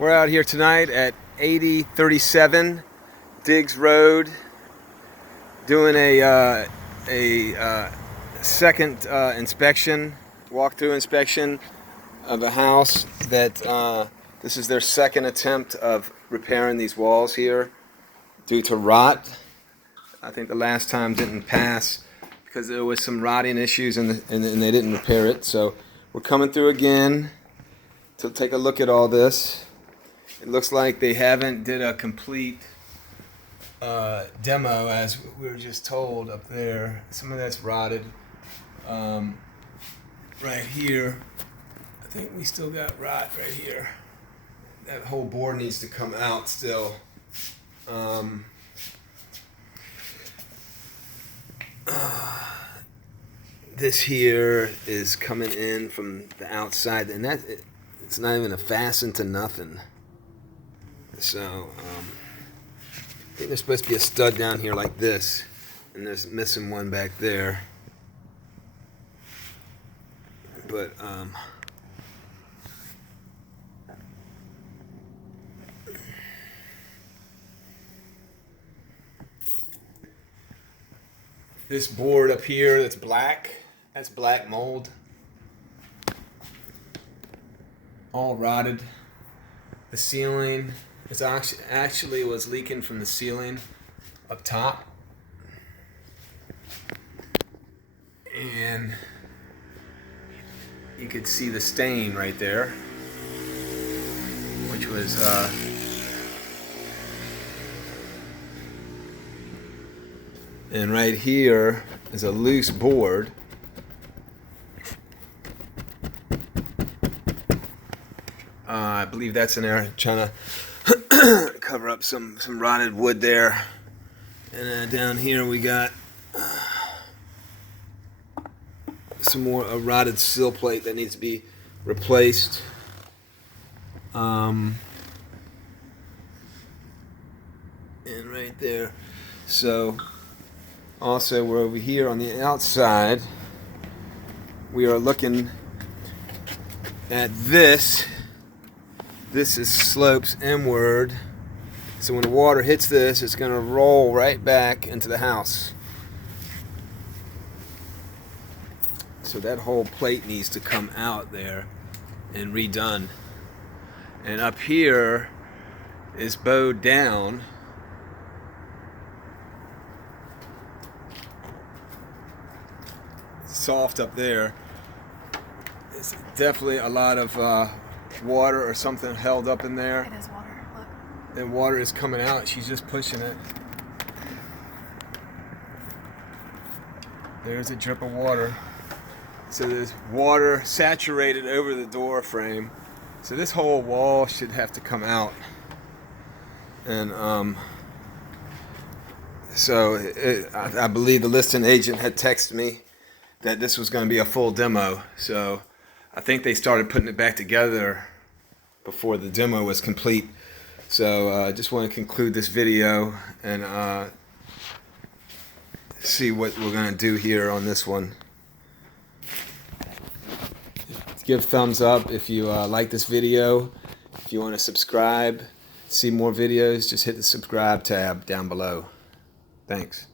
We're out here tonight at 8037 Diggs Road doing a second walkthrough inspection of a house that this is their second attempt of repairing these walls here due to rot. I think the last time didn't pass because there was some rotting issues and they didn't repair it. So we're coming through again to take a look at all this. It looks like they haven't did a complete demo, as we were just told up there. Some of that's rotted. Right here, I think we still got rot right here. That whole board needs to come out still. This here is coming in from the outside, and it's not even a fasten to nothing. So I think there's supposed to be a stud down here like this, and there's missing one back there. But this board up here that's black mold, all rotted. The ceiling is actually was leaking from the ceiling up top, and you could see the stain right there, which was and right here is a loose board. I believe that's in there, trying to cover up some rotted wood there. And down here we got some more rotted sill plate that needs to be replaced. And right there. So also we're over here on the outside. We are looking at this. This is slopes inward, so when the water hits this, it's going to roll right back into the house. So that whole plate needs to come out there and redone. And up here is bowed down. Soft up there. It's definitely a lot of water or something held up in there. It is water, look. And water is coming out. She's just pushing it. There's a drip of water. So there's water saturated over the door frame. So this whole wall should have to come out. And I believe the listing agent had texted me that this was going to be a full demo. So I think they started putting it back together before the demo was complete. So I just want to conclude this video and see what we're going to do here on this one. Give thumbs up if you like this video. If you want to subscribe, see more videos, just hit the subscribe tab down below. Thanks.